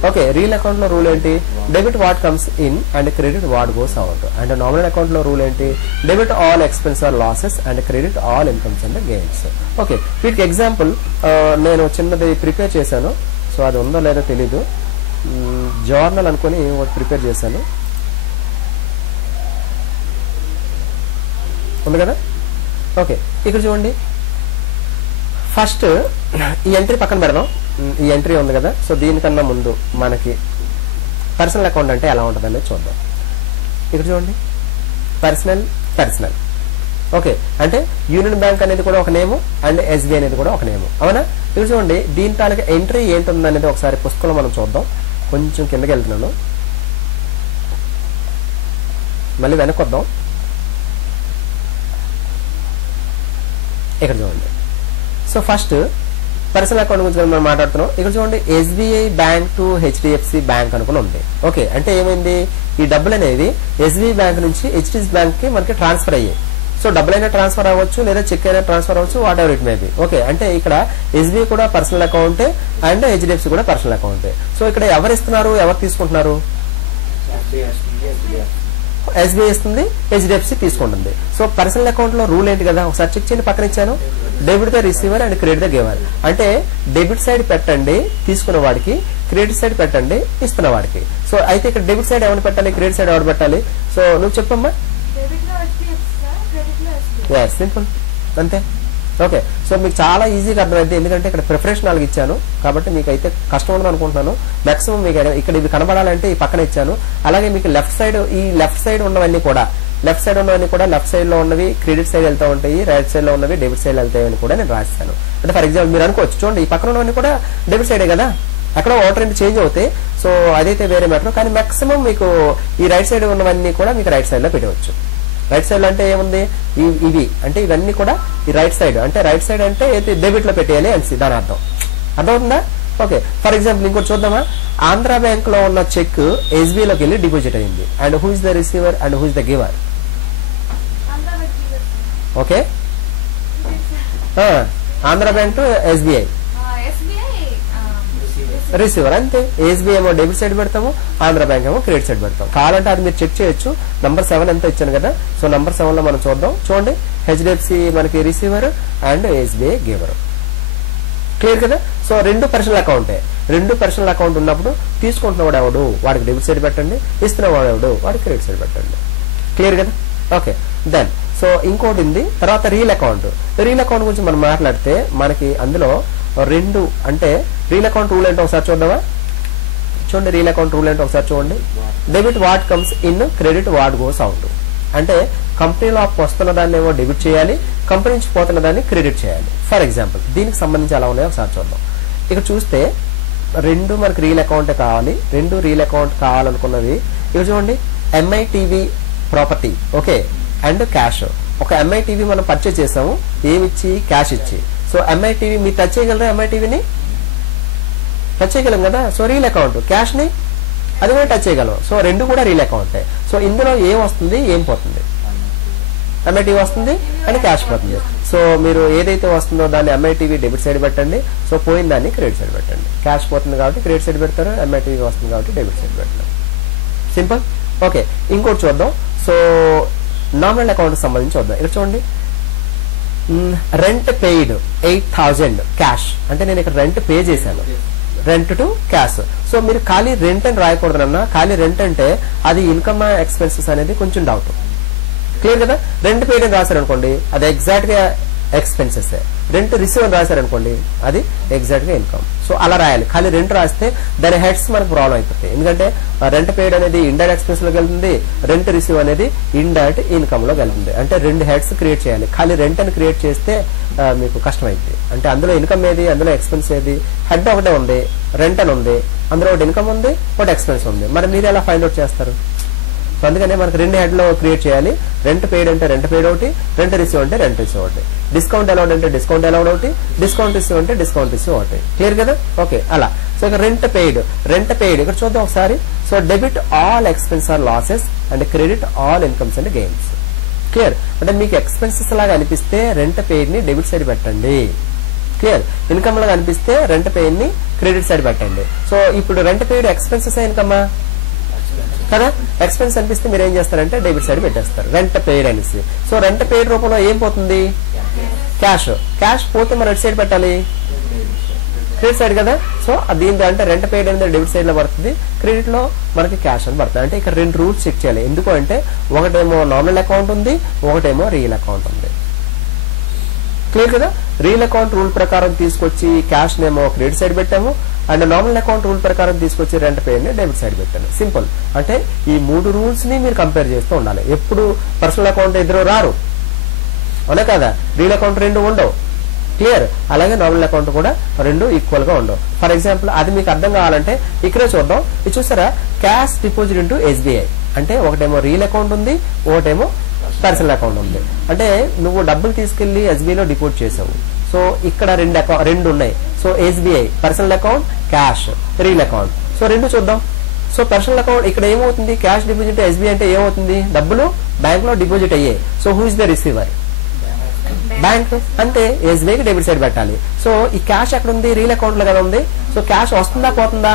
Okay. Real account లో రూల్ ఏంటి, debit what comes in and credit what goes out. And normal account లో రూల్ ఏంటి, debit all expense are losses and credit all incomes and gains. Okay. వీటికి example నేను చిన్నది prepare చేశాను. So అది ఉందో లేదో తెలీదు, జర్నల్ అనుకుని ఒకటి ప్రిపేర్ చేశాను. ఉంది కదా. ఓకే, ఇక్కడ చూడండి ఫస్ట్ ఈ ఎంట్రీ పక్కన పెడదాం. ఈ ఎంట్రీ ఉంది కదా, సో దీనికన్నా ముందు మనకి పర్సనల్ అకౌంట్ అంటే ఎలా ఉంటుంది అనేది చూద్దాం. ఇక్కడ చూడండి పర్సనల్. ఓకే, అంటే యూనియన్ బ్యాంక్ అనేది కూడా ఒక నేము అండ్ ఎస్బీఐ అనేది కూడా ఒక నేము, అవునా. ఇక్కడ చూడండి దీని తాలూకా ఎంట్రీ ఏంటుంది అనేది ఒకసారి పుస్తకంలో మనం చూద్దాం. కొంచెం కిందకి వెళ్తున్నాను, మళ్ళీ వెనక్కి వద్దాం. ఇక్కడ చూడండి, సో ఫస్ట్ పర్సనల్ అకౌంట్ గురించి మనం మాట్లాడుతున్నాం. ఇక్కడ చూడండి SBI bank to HDFC bank అనుకుని ఉంది. ఓకే, అంటే ఏమైంది, ఈ డబ్బులు అనేవి ఎస్బీఐ బ్యాంక్ నుంచి హెచ్డిఎఫ్సి బ్యాంక్ కి మనకి ట్రాన్స్ఫర్ అయ్యాయి. సో డబ్బులైనా ట్రాన్స్ఫర్ అవ్వచ్చు లేదా చెక్ అయినా ట్రాన్స్ఫర్ అవ్వచ్చు, what ever it may be. Okay, అంటే ఇక్కడ ఎస్బీఐ కూడా పర్సనల్ అకౌంటే అండ్ హెచ్డిఎఫ్సి కూడా పర్సనల్ అకౌంటే. సో ఇక్కడ ఎవరు ఇస్తున్నారు, ఎవరు తీసుకుంటున్నారు, ఎస్బీఐ ఇస్తుంది, హెచ్డిఎఫ్సి తీసుకుంటుంది. సో పర్సనల్ అకౌంట్ లో రూల్ ఏంటి కదా, ఒకసారి చెక్ చేయండి. పక్కన ఇచ్చాను, debit the receiver and credit the giver. అంటే డెబిట్ సైడ్ పెట్టండి తీసుకున్న వాడికి, క్రెడిట్ సైడ్ పెట్టండి ఇస్తున్న వాడికి. సో అయితే ఇక్కడ డెబిట్ సైడ్ ఎవరు పెట్టాలి, క్రెడిట్ సైడ్ ఎవరు పెట్టాలి, సో నువ్వు చెప్పమ్మా. సింపుల్, అంతే. ఓకే, సో మీకు చాలా ఈజీగా అర్థమైంది, ఎందుకంటే ఇక్కడ ప్రిపరేషన్ 4 ఇచ్చాను కాబట్టి మీకు అయితే కష్టం ఉండదు అనుకుంటున్నాను. మాక్సిమం మీకు ఇక్కడ ఇవి కనబడాలంటే ఈ పక్కన ఇచ్చాను. అలాగే మీకు లెఫ్ట్ సైడ్ ఉన్నవన్నీ కూడా లెఫ్ట్ సైడ్ లో ఉన్నవి క్రెడిట్ సైడ్ వెళ్తూ ఉంటాయి, రైట్ సైడ్ లో ఉన్నవి డెబిట్ సైడ్ వెళ్తాయి అని కూడా నేను రాస్తాను. అంటే ఫర్ ఎగ్జాంపుల్ మీరు అనుకోవచ్చు, చూడండి ఈ పక్కన ఉన్నవన్నీ కూడా డెబిట్ సైడే కదా, అక్కడ ఒకటి రెండు చేంజ్ అవుతాయి. సో అదైతే వేరే మ్యాటర్, కానీ మాక్సిమం మీకు ఈ రైట్ సైడ్ ఉన్నవన్నీ కూడా మీకు రైట్ సైడ్ లో పెట్టవచ్చు. రైట్ సైడ్ లో అంటే ఏముంది, ఇవి అంటే ఇవన్నీ కూడా ఈ రైట్ సైడ్ అంటే డెబిట్ లో పెట్టేయాలి అని దాని అర్థమవుతుందా. ఓకే, ఫర్ ఎగ్జాంపుల్ ఇంకోటి చూద్దామా. ఆంధ్ర బ్యాంక్ లో ఉన్న చెక్ ఎస్బీఐ లోకి వెళ్ళి డిపాజిట్ అయింది. And who is the receiver and who is the giver. Okay, Andhra bank to SBI receiver, అంతే. ఎస్బీఐ ఏమో డెబిట్ సైడ్ పెడతాము, ఆంధ్ర బ్యాంక్ ఏమో క్రెడిట్ సైడ్ పెడతాం. కావాలంటే అది మీరు చెక్ చేయొచ్చు. నంబర్ 7 ఎంత ఇచ్చాను కదా, సో నంబర్ 7 లో మనం చూద్దాం. చూడండి హెచ్డిఎఫ్సి మనకి receiver and SBI giver. Clear కదా. సో రెండు పర్సనల్ అకౌంట్ ఉన్నప్పుడు తీసుకుంటున్నవాడు ఎవడు వాడికి డెబిట్ సైడ్ పెట్టండి, ఇస్తున్నవాడు ఎవడు వాడికి క్రెడిట్ సైడ్ పెట్టండి. క్లియర్ కదా. ఓకే, దెన్ సో ఇంకోటి ఉంది తర్వాత రియల్ అకౌంట్ గురించి మనం మాట్లాడితే మనకి అందులో రెండు, అంటే రియల్ అకౌంట్ రూల్ ఏంటో ఒకసారి చూద్దామా. చూడండి రియల్ అకౌంట్ రూల్ ఏంటో ఒకసారి చూడండి. Debit what comes in, credit what goes out. అంటే కంపెనీలో వస్తున్న దాన్ని ఏమో డెబిట్ చేయాలి, కంపెనీ నుంచి పోతున్న దాన్ని క్రెడిట్ చేయాలి. ఫర్ ఎగ్జాంపుల్ దీనికి సంబంధించి ఎలా ఉన్నాయో ఒకసారి చూద్దాం. ఇక్కడ చూస్తే రెండు మనకి రియల్ అకౌంట్ కావాలి, రెండు రియల్ అకౌంట్ కావాలనుకున్నవి. ఇక్కడ చూడండి ఎంఐటీవీ ప్రాపర్టీ, ఓకే, అండ్ క్యాష్. ఒక ఎంఐటీవీ మనం పర్చేజ్ చేసాము, ఏమిచ్చి, క్యాష్ ఇచ్చి. సో ఎంఐటీవీ మీరు టచ్ చేయగలరా, ఎంఐటీవీని టచ్ చేయగలం కదా. సో రియల్ అకౌంట్, క్యాష్ ని అది కూడా టచ్ చేయగలం. సో రెండు కూడా రియల్ అకౌంటే. సో ఇందులో ఏం వస్తుంది, ఏం పోతుంది, ఎంఐటీవీ వస్తుంది అండ్ క్యాష్ పోతుంది. సో మీరు ఏదైతే వస్తుందో దాన్ని ఎంఐటీవీ డెబిట్ సైడ్ పెట్టండి, సో పోయిన దాన్ని క్రెడిట్ సైడ్ పెట్టండి. క్యాష్ పోతుంది కాబట్టి క్రెడిట్ సైడ్ పెడతారు, ఎంఐటీవీ వస్తుంది కాబట్టి డెబిట్ సైడ్ పెడతారు. సింపుల్. ఓకే, ఇంకోటి చూద్దాం. సో నామినల్ అకౌంట్ సంబంధించి చూద్దాం. ఇక్కడ చూడండి రెంట్ పెయిడ్ 8,000 క్యాష్, అంటే నేను ఇక్కడ రెంట్ పే చేశాను, రెంట్ టు క్యాష్. సో మీరు ఖాళీ రెంట్ అని రాయకూడదన్నా, ఖాళీ రెంట్ అంటే అది ఇన్కమ్ ఎక్స్పెన్సెస్ అనేది కొంచెం డౌట్. క్లియర్ కదా. రెంట్ పెయిడ్ అని రాశారనుకోండి అది ఎగ్జాక్ట్ గా ఎక్స్పెన్సెస్, రెంట్ రిసీవ్ అని రాశారనుకోండి అది ఎగ్జాక్ట్ గా ఇన్కమ్. సో అలా రాయాలి. ఖాళీ రెంట్ రాస్తే దాని హెడ్స్ మనకు ప్రాబ్లం అయిపోతాయి, ఎందుకంటే రెంట్ పెయిడ్ అనేది ఇండైరెక్ట్ ఎక్స్పెన్స్ లోకి వెళ్తుంది, రెంట్ రిసీవ్ అనేది ఇండైరెక్ట్ ఇన్కమ్ లోకి వెళ్తుంది. అంటే రెండు హెడ్స్ క్రియేట్ చేయాలి. ఖాళీ రెంట్ అని క్రియేట్ చేస్తే మీకు కష్టం అయింది. అంటే అందులో ఇన్కమ్ ఏది, అందులో ఎక్స్పెన్స్ ఏది, హెడ్ ఒకటే ఉంది, రెంట్ అని ఉంది, అందులో ఒకటి ఇన్కమ్ ఉంది, ఒకటి ఎక్స్పెన్స్ ఉంది. మరి మీరు ఎలా ఫైండ్ అవుట్ చేస్తారు. సో అందుకనే మనకు రెండు హెడ్ లో క్రియేట్ చేయాలి. రెంట్ పెయిడ్ అంటే రెంట్ పెయిడ్ ఒకటి, రెంట్ రిసీవ్ అంటే రెంట్ రిసీవ్ ఒకటి, డిస్కౌంట్ అలౌడ్ అంటే డిస్కౌంట్ అలౌడ్ ఒకటి, డిస్కౌంట్ రిసీవ్ అంటే డిస్కౌంట్ రిసీవ్ ఒకటి. క్లియర్ కదా. ఓకే, అలా. సో ఇక్కడ రెంట్ పెయిడ్ ఇక్కడ చూద్దాం ఒకసారి. So debit all expense are losses and credit all incomes and gains. Clear. అంటే మీకు ఎక్స్పెన్సెస్ లాగా అనిపిస్తే రెంట్ పెయిడ్ ని డెబిట్ సైడ్ పెట్టండి. క్లియర్. ఇన్కమ్ లాగా అనిపిస్తే రెంట్ పెయిడ్ ని క్రెడిట్ సైడ్ పెట్టండి. సో ఇప్పుడు రెంట్ పెయిడ్ ఎక్స్పెన్సెస్ ఇన్కమా కదా. ఎక్స్పెన్స్ అనిపిస్తే మీరు ఏం చేస్తారంటే డెబిట్ సైడ్ పెట్టేస్తారు, రెంట్ పెయిడ్ అనేసి. సో రెంట్ పెయిడ్ రూపంలో ఏం పోతుంది, క్యాష్. క్యాష్ పోతే మనం ఎటు సైడ్ పెట్టాలి, క్రెడిట్ సైడ్ కదా. సో దీంతో అంటే రెంట్ పెయిడ్ అనేది డెబిట్ సైడ్ లో పడుతుంది, క్రెడిట్ లో మనకి క్యాష్ అని పడుతుంది. అంటే ఇక్కడ 2 రూల్స్ చెక్ చేయాలి. ఎందుకు అంటే ఒకటేమో నామినల్ అకౌంట్ ఉంది, ఒకటేమో రియల్ అకౌంట్ ఉంది. క్లియర్ కదా. రియల్ అకౌంట్ రూల్ ప్రకారం తీసుకొచ్చి క్యాష్ నేమో క్రెడిట్ సైడ్ పెట్టాము, అండ్ నామినల్ అకౌంట్ రూల్ ప్రకారం తీసుకొచ్చి రెంట్ పెయిడ్ ని డెబిట్ సైడ్ పెట్టాను. సింపుల్. అంటే ఈ 3 రూల్స్ ని మీరు కంపేర్ చేస్తూ ఉండాలి. ఎప్పుడు పర్సనల్ అకౌంట్ ఇద్దరు రారు, అవునా కదా. రియల్ అకౌంట్ 2 ఉండవు. క్లియర్. అలాగే నామినల్ అకౌంట్ కూడా 2 ఈక్వల్ గా ఉండవు. ఫర్ ఎగ్జాంపుల్ అది మీకు అర్థం కావాలంటే ఇక్కడే చూద్దాం. ఇది చూసారా, క్యాష్ డిపాజిట్ ఇంటూ ఎస్బీఐ అంటే ఒకటేమో రియల్ అకౌంట్ ఉంది, ఒకటేమో పర్సనల్ అకౌంట్ ఉంది. అంటే నువ్వు డబ్బులు తీసుకెళ్లి ఎస్బీఐ లో డిపాజిట్ చేసావు. సో ఇక్కడ 2 ఉన్నాయి. So SBI personal account, cash real account. So 2 చూద్దాం. సో పర్సనల్ అకౌంట్ ఇక్కడ ఏమవుతుంది, క్యాష్ డిపాజిట్ ఎస్బీఐ అంటే ఏమవుతుంది, డబ్బులు బ్యాంక్ లో డిపాజిట్ అయ్యాయి. So who is the receiver, bank. అంటే ఎస్బీఐకి డెబిట్ సైడ్ పెట్టాలి. సో ఈ క్యాష్ ఎక్కడ ఉంది, రియల్ అకౌంట్ లో కదా ఉంది. సో క్యాష్ వస్తుందా పోతుందా,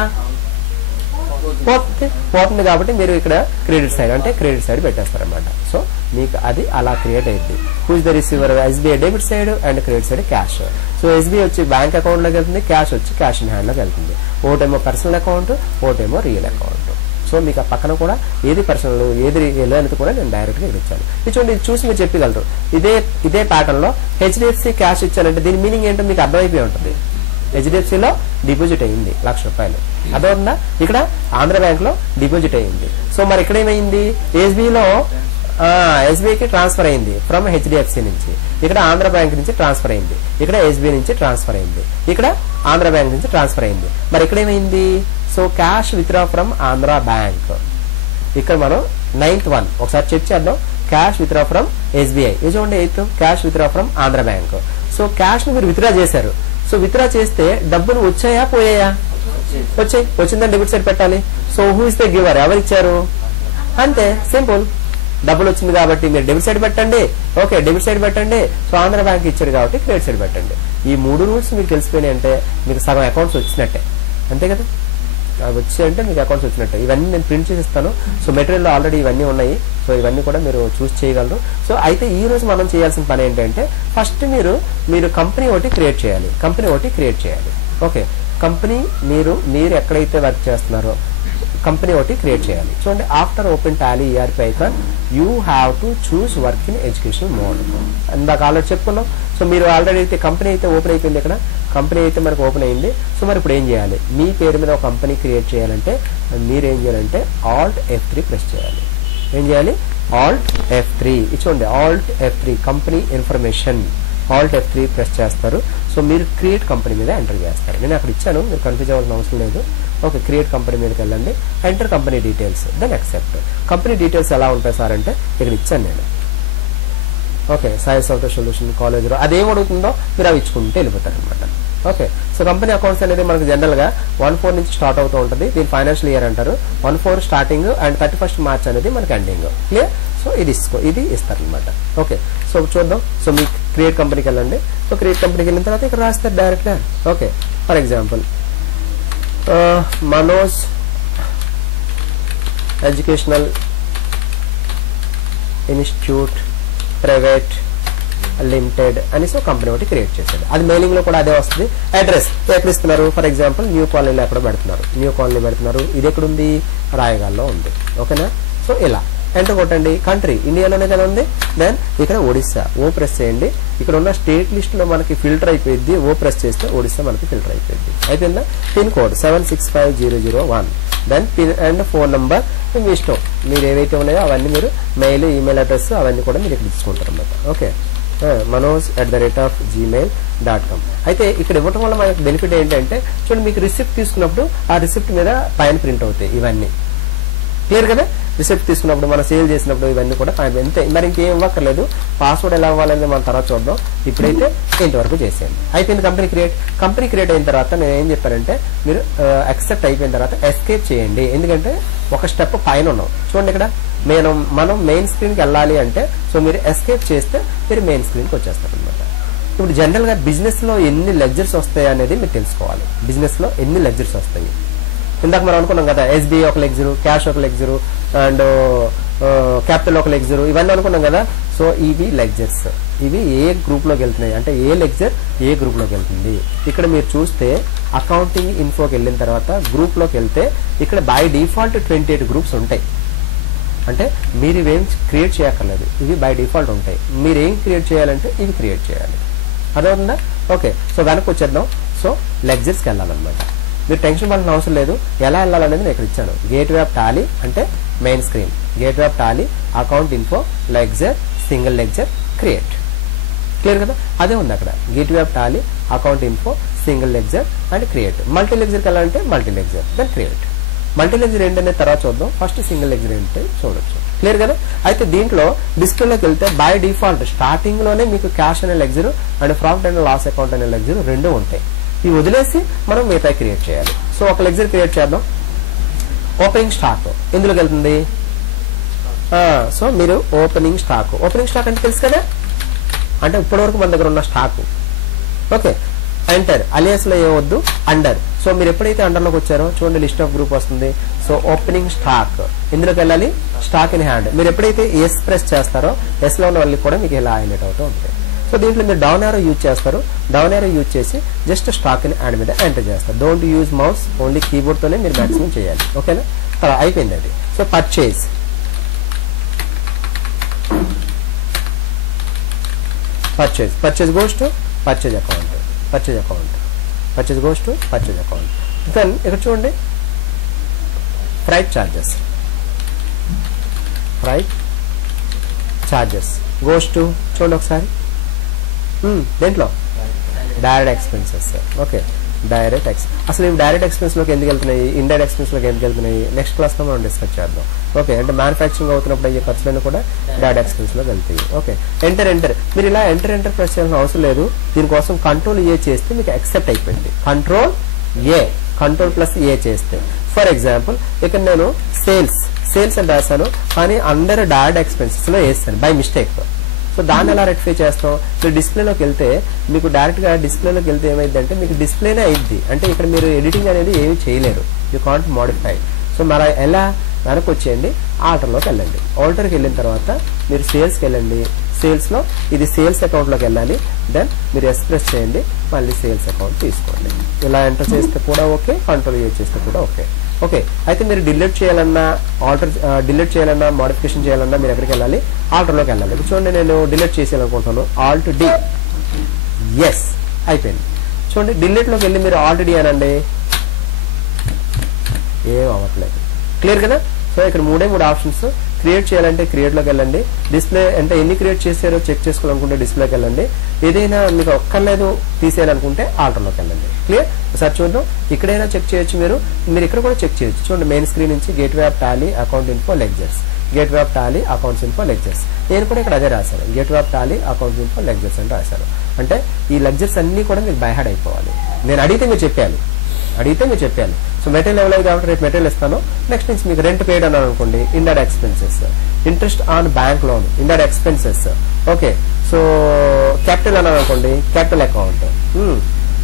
పోతుంది. కాబట్టి మీరు ఇక్కడ క్రెడిట్ సైడ్ అంటే క్రెడిట్ సైడ్ పెట్టేస్తారనమాట. సో మీకు అది అలా క్రియేట్ అయింది. Who is the receiver, SBI debit side and credit side cash. So SBI వచ్చి బ్యాంక్ అకౌంట్ లోకి వెళ్తుంది, క్యాష్ వచ్చి క్యాష్ ఇన్ హ్యాండ్ లోకి వెళ్తుంది. ఒకటేమో పర్సనల్ అకౌంట్, ఒకటేమో రియల్ అకౌంట్. సో మీకు ఆ పక్కన కూడా ఏది పర్సనల్ ఏది రియల్ అనేది కూడా నేను డైరెక్ట్ గా ఇచ్చాను. ఇది చూడండి, ఇది చూసి మీరు చెప్పగలరు. ఇదే ప్యాటర్న్ లో హెచ్డిఎఫ్సి క్యాష్ ఇచ్చానంటే దీని మీనింగ్ ఏంటో మీకు అర్థమైపోయి ఉంటుంది. హెచ్డిఎఫ్సిలో డిపాజిట్ అయ్యింది ₹1,00,000. అదవుతుందా. ఇక్కడ ఆంధ్ర బ్యాంక్ లో డిపాజిట్ అయ్యింది. సో మరి ఇక్కడ ఏమైంది, ఎస్బీఐకి ట్రాన్స్ఫర్ అయింది ఫ్రమ్ హెచ్డిఎఫ్సి నుంచి. ఇక్కడ ఆంధ్ర బ్యాంక్ నుంచి ట్రాన్స్ఫర్ అయింది, ఇక్కడ ఎస్బీఐ నుంచి ట్రాన్స్ఫర్ అయింది, ఇక్కడ ఆంధ్ర బ్యాంక్ నుంచి ట్రాన్స్ఫర్ అయింది. మరి ఇక్కడ ఏమైంది, so cash withdraw from Andhra bank. ఇక్కడ మనం 9th వన్ ఒకసారి చెక్ చేద్దాం. Cash withdraw from SBI. ఇది చూడండి 8th cash withdraw from Andhra bank. So cash ని మీరు విత్డ్రా చేశారు. సో విత్డ్రా చేస్తే డబ్బులు వచ్చాయా పోయాయా, వచ్చాయి. వచ్చిందని డెబిట్ సైడ్ పెట్టాలి. So who is the giver, ఎవరిచ్చారు, అంతే సింపుల్. డబ్బులు వచ్చింది కాబట్టి మీరు డెబిట్ సైడ్ పెట్టండి. ఓకే డెబిట్ సైడ్ పెట్టండి. సో ఆంధ్ర బ్యాంక్ ఇచ్చాడు కాబట్టి క్రెడిట్ సైడ్ పెట్టండి. ఈ 3 రూల్స్ మీకు తెలిసిపోయినాయి అంటే మీకు సగం అకౌంట్స్ వచ్చినట్టే, అంతే కదా. వచ్చి అంటే మీకు అకౌంట్స్ వచ్చినట్టే. ఇవన్నీ నేను ప్రింట్ చేసి ఇస్తాను. సో మెటీరియల్ ఆల్రెడీ ఇవన్నీ ఉన్నాయి. సో ఇవన్నీ కూడా మీరు చూస్ చేయగలరు. సో అయితే ఈ రోజు మనం చేయాల్సిన పని ఏంటంటే ఫస్ట్ మీరు కంపెనీ ఒకటి క్రియేట్ చేయాలి. ఓకే కంపెనీ మీరు ఎక్కడైతే వర్క్ చేస్తున్నారో కంపెనీ ఒకటి క్రియేట్ చేయాలి. చూడండి, after open Tally ERP icon you have to choose work in education mode. ఇందాక ఆల్రెడీ చెప్పుకున్నాం. సో మీరు ఆల్రెడీ అయితే కంపెనీ అయితే ఓపెన్ అయిపోయింది. ఇక్కడ కంపెనీ అయితే మనకు ఓపెన్ అయింది. సో మరి ఇప్పుడు ఏం చేయాలి, మీ పేరు మీద ఒక కంపెనీ క్రియేట్ చేయాలంటే మీరు ఏం చేయాలంటే Alt F3 ప్రెస్ చేయాలి. ఏం చేయాలి, Alt F3. చూడండి Alt F3 company information. Alt F3 press చేస్తారు. సో మీరు క్రియేట్ కంపెనీ మీద ఎంటర్ చేస్తారు. నేను అక్కడ ఇచ్చాను, మీరు కన్ఫ్యూజ్ అవ్వాల్సిన అవసరం లేదు. ఓకే క్రియేట్ కంపెనీ మీదకి వెళ్ళండి, enter company details, then accept. Company details ఎలా ఉంటాయి సార్ అంటే ఇక్కడ ఇచ్చాను నేను. Okay science of the solution college అదేం అడుగుతుందో మీరు అవి ఇచ్చుకుంటే వెళ్ళిపోతారు అనమాట. ఓకే సో కంపెనీ అకౌంట్స్ అనేది మనకు జనరల్ గా 1/4 నుంచి స్టార్ట్ అవుతూ ఉంటుంది. దీని ఫైనాన్షియల్ ఇయర్ అంటారు. 1/4 స్టార్టింగ్ అండ్ 31st మార్చ్ అనేది మనకి ఎండింగ్. క్లియర్. సో ఇది ఇస్తారు అనమాట. ఓకే సో చూద్దాం. సో మీ క్రియేట్ కంపెనీకి వెళ్ళండి. సో క్రియేట్ కంపెనీకి వెళ్ళిన తర్వాత ఇక్కడ రాస్తారు డైరెక్ట్ గా. Okay for example Manoj educational institute private limited అనేసి ఒక కంపెనీ ఒకటి క్రియేట్ చేశాడు. అది మెయిలింగ్ లో కూడా అదే వస్తుంది. అడ్రస్ ఎక్కడ ఇస్తున్నారు, ఫర్ ఎగ్జాంపుల్ న్యూ కాలనీలో ఎక్కడ పెడుతున్నారు. ఇది ఎక్కడుంది, రాయగాల్లో ఉంది. ఓకేనా. సో ఇలా ఎంటర్ కొట్టండి. కంట్రీ ఇండియాలోనే కదా ఉంది. దెన్ ఇక్కడ ఒడిస్సా ఓ ప్రెస్ చేయండి. ఇక్కడ ఉన్న స్టేట్ లిస్ట్ లో మనకి ఫిల్టర్ అయిపోయింది. ఓ ప్రెస్ చేస్తే ఒడిస్సా మనకి ఫిల్టర్ అయిపోయింది. అయిపోయిందా. Pin code 765001. Then pin and phone number మీ ఇష్టం, మీరు ఏవైతే ఉన్నాయో అవన్నీ మీరు మెయిల్ ఈమెయిల్ అడ్రస్ అవన్నీ కూడా మీరు ఇక్కడ తీసుకుంటారు అన్నమాట. Okay manoj@gmail.com. అయితే ఇక్కడ ఇవ్వడం వల్ల మనకి బెనిఫిట్ ఏంటంటే చూడండి, మీకు రిసిప్ట్ తీసుకున్నప్పుడు ఆ రిసిప్ట్ మీద పైన ప్రింట్ అవుతాయి ఇవన్నీ. క్లియర్ కదా. రిసిప్ట్ తీసుకున్నప్పుడు మనం సేల్ చేసినప్పుడు ఇవన్నీ కూడా పైన అంతే. మరి ఇంకేం ఇవ్వక్కర్లేదు. పాస్వర్డ్ ఎలా అవ్వాలని మనం తర్వాత చూద్దాం. ఇప్పుడైతే ఇంతవరకు చేసేయండి. అయిపోయింది కంపెనీ క్రియేట్ అయిన తర్వాత నేను ఏం చెప్పానంటే మీరు యాక్సెప్ట్ అయిపోయిన తర్వాత ఎస్కేప్ చేయండి. ఎందుకంటే ఒక స్టెప్ పైన ఉన్నాం. చూడండి ఇక్కడ మనం మెయిన్ స్క్రీన్కి వెళ్ళాలి అంటే సో మీరు ఎస్కేప్ చేస్తే మీరు మెయిన్ స్క్రీన్కి వచ్చేస్తారు అనమాట. ఇప్పుడు జనరల్ గా బిజినెస్ లో ఎన్ని లెడ్జర్స్ వస్తాయి అనేది మీరు తెలుసుకోవాలి. బిజినెస్ లో ఎన్ని లెడ్జర్స్ వస్తాయి ఇందాక మనం అనుకున్నాం కదా. ఎస్బీఐ ఒక లెగ్జరు, క్యాష్ ఒక లెగ్జరు, అండ్ క్యాపిటల్ ఒక లెక్చర్ ఇవన్నీ అనుకున్నాం కదా. సో ఇవి లెక్చర్స్, ఇవి ఏ గ్రూప్ లోకి వెళ్తున్నాయి అంటే ఏ లెక్చర్ ఏ గ్రూప్ లోకి వెళ్తుంది. ఇక్కడ మీరు చూస్తే అకౌంటింగ్ ఇన్ఫోకి వెళ్ళిన తర్వాత గ్రూప్ లోకి వెళ్తే ఇక్కడ బై డిఫాల్ట్ 28 గ్రూప్స్ ఉంటాయి. అంటే మీరు ఇవేం క్రియేట్ చేయక్కర్లేదు, ఇవి బై డిఫాల్ట్ ఉంటాయి. మీరు ఏం క్రియేట్ చేయాలంటే ఇవి క్రియేట్ చేయాలి. అదవుతుందా? ఓకే. సో వెనక్కి వచ్చేద్దాం. సో లెక్చర్స్కి వెళ్ళాలన్నమాట. మీరు టెన్షన్ పడాల్సిన అవసరం లేదు. ఎలా వెళ్ళాలనేది నేను ఇక్కడ ఇచ్చాను. గేట్వే ఆఫ్ టాలీ అంటే main screen, gateway of Tally, account info, ledger, single ledger, create. Clear కదా? అదే ఉంది అక్కడ. Gateway of Tally, account info, single ledger and create. Multi లెక్చర్కి వెళ్ళాలంటే multi ledger then create. Multi ledger ఏంటనే తర్వాత చూద్దాం. ఫస్ట్ సింగిల్ లెక్చర్ ఏంటంటే చూడొచ్చు. క్లియర్ కదా? అయితే దీంట్లో డిస్ప్లేలోకి వెళ్తే బై డిఫాల్ట్ స్టార్టింగ్ లోనే మీకు క్యాష్ అనే ledger and profit and loss account అనే లెక్చర్ రెండు ఉంటాయి. ఇవి వదిలేసి మనం మిగతా క్రియేట్ చేయాలి. సో ఒక లెక్చర్ క్రియేట్ చేద్దాం. ఓపెనింగ్ స్టాక్ ఎందులోకి వెళ్తుంది? సో మీరు ఓపెనింగ్ స్టాక్ అంటే తెలుసు కదా, అంటే ఇప్పటివరకు మన దగ్గర ఉన్న స్టాక్. ఓకే. ఎంటర్ అలియాస్ లో ఏమొద్దు, అండర్. సో మీరు ఎప్పుడైతే అండర్ లోకి వచ్చారో చూడండి లిస్ట్ ఆఫ్ గ్రూప్ వస్తుంది. సో ఓపెనింగ్ స్టాక్ ఇందులోకి వెళ్ళాలి. స్టాక్ ఇన్ హ్యాండ్ మీరు ఎప్పుడైతే ఎస్ ప్రెస్ చేస్తారో ఎస్ లో ఉన్న వాళ్ళకి కూడా మీకు ఇలా హైలైట్ అవుతూ ఉంటాయి. సో దీంట్లో మీరు డౌన్ యారో యూజ్ చేస్తారు. డౌన్ యారో యూజ్ చేసి జస్ట్ స్టాక్ ఇన్ హ్యాండ్ మీద ఎంటర్ చేస్తారు. Don't use mouse, only keyboard తోనే మీరు మాక్సిమం చేయాలి. ఓకేనా? అయిపోయింది అది. So purchase goes to purchase account, purchase goes to purchase account. Then ఇక్కడ చూడండి ఫ్రైట్ చార్జెస్ గోస్ టు చూడండి ఒకసారి దేంట్లో డైరెక్ట్ ఎక్స్పెన్సెస్. ఓకే. డైరెక్ట్ అసలు ఇవి డైరెక్ట్ ఎక్స్పెన్స్ లోకి ఎందుకు వెళ్తున్నాయి, ఇండైరెక్ట్ ఎక్స్పెన్స్ లోకి ఎందుకు వెళ్తున్నాయి నెక్స్ట్ క్లాస్ లో మనం డిస్కస్ చేద్దాం. ఓకే. అంటే మ్యానుఫ్యాక్చరింగ్ అవుతున్నప్పుడు అయ్యే ఖర్చులను కూడా డైరెక్ట్ ఎక్స్పెన్స్ లోకి వెళ్తాయి. ఓకే. ఎంటర్ మీరు ఇలా ఎంటర్ ప్రెస్ చేయాల్సిన అవసరం లేదు. దీనికోసం కంట్రోల్ ఏ చేస్తే మీకు యాక్సెప్ట్ అయిపోయింది. కంట్రోల్ ప్లస్ ఏ చేస్తే ఫర్ ఎగ్జాంపుల్ ఇక్కడ నేను సేల్స్ అని రాశాను, కానీ అండర్ డైరెక్ట్ ఎక్స్పెన్సెస్ లో వేస్తాను బై మిస్టేక్. సో దాన్ని ఎలా రెక్టిఫై చేస్తాం? మీరు డిస్ప్లేలోకి వెళ్తే మీకు డైరెక్ట్ గా డిస్ప్లేలోకి వెళ్తే ఏమైందంటే మీకు డిస్ప్లేనే అయింది. అంటే ఇక్కడ మీరు ఎడిటింగ్ అనేది ఏమి చేయలేరు, యూ కాంట్ మోడిఫై. సో మరి ఎలా వెనక్కి వచ్చేయండి, ఆల్టర్లోకి వెళ్ళండి. ఆల్టర్కి వెళ్ళిన తర్వాత మీరు సేల్స్కి వెళ్ళండి. సేల్స్ లో ఇది సేల్స్ అకౌంట్ లోకి వెళ్ళాలి. దెన్ మీరు ఎక్స్ప్రెస్ చేయండి, మళ్ళీ సేల్స్ అకౌంట్ తీసుకోండి. ఇలా ఎంటర్ చేస్తే కూడా ఓకే, కంట్రోల్ చేస్తే కూడా ఓకే. ఓకే. అయితే మీరు డిలీట్ చేయాలన్నా మోడిఫికేషన్ చేయాలన్నా మీరు ఎక్కడికి వెళ్ళాలి? ఆల్టర్లోకి వెళ్ళాలి. చూడండి నేను డిలీట్ చేసేయాలనుకుంటున్నాను. ఆల్ట్ డి, ఎస్ అయిపోయింది. చూడండి డిలీట్ లోకి వెళ్ళి మీరు ఆల్ట్ డి అనండి, ఏం అవ్వట్లేదు. క్లియర్ కదా? సో ఇక్కడ 3 ఆప్షన్స్. క్రియేట్ చేయాలంటే క్రియేట్ లోకి వెళ్ళండి. డిస్ప్లే అంటే ఎన్ని క్రియేట్ చేశారో చెక్ చేసుకోవాలనుకుంటే డిస్ప్లేకి వెళ్ళండి. ఏదైనా మీకు ఒక్కర్లేదు తీసేయాలనుకుంటే ఆల్టర్లోకి వెళ్ళండి. క్లియర్? ఒకసారి చూద్దాం. ఇక్కడైనా చెక్ చేయొచ్చు, మీరు ఇక్కడ కూడా చెక్ చేయొచ్చు. చూడండి మెయిన్ స్క్రీన్ నుంచి gateway of Tally, account info, lectures, gateway of Tally, accounts info, lectures. నేను కూడా ఇక్కడ అదే రాశాను, gateway of Tally, accounts info, lectures అని రాశాను. అంటే ఈ లెక్చర్స్ అన్ని కూడా మీకు బై హార్ట్ అయిపోవాలి. నేను అడిగితే మీరు చెప్పాలి. సో మెటీరియల్ ఇవ్వలేదు కాబట్టి రేపు మెటీరియల్ ఇస్తాను. నెక్స్ట్ నుంచి మీకు రెంట్ పేడ్ అన్నాను అనుకోండి, indirect expenses. Interest on bank loan, indirect expenses. Okay. So capital అన్నాను అనుకోండి, క్యాపిటల్ అకౌంట్.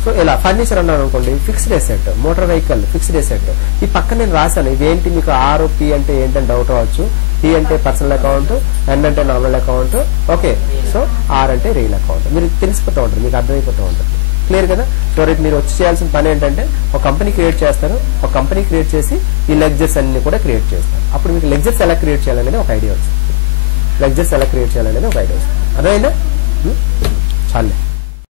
సో ఇలా ఫర్నిచర్ అన్నాను అనుకోండి, fixed asset. Motor vehicle fixed asset. ఈ పక్కన నేను రాశాను ఇవేంటి, మీకు ఆర్ఓపి అంటే ఏంటని డౌట్ రావచ్చు. పి అంటే పర్సనల్ అకౌంట్, ఎన్ అంటే normal account. Okay. So R అంటే రియల్ అకౌంట్. మీరు తెలిసిపోతూ ఉంటుంది, మీకు అర్థమైపోతూ ఉంటుంది. క్లియర్ కదా? సో రేపు మీరు వచ్చి చేయాల్సిన పని ఏంటంటే ఒక కంపెనీ క్రియేట్ చేస్తారు. ఒక కంపెనీ క్రియేట్ చేసి ఈ లెక్చర్స్ అన్ని కూడా క్రియేట్ చేస్తారు. అప్పుడు మీకు లెక్చర్స్ ఎలా క్రియేట్ చేయాలనేది ఒక ఐడియా వస్తుంది. అర్థమైందా? చాలే.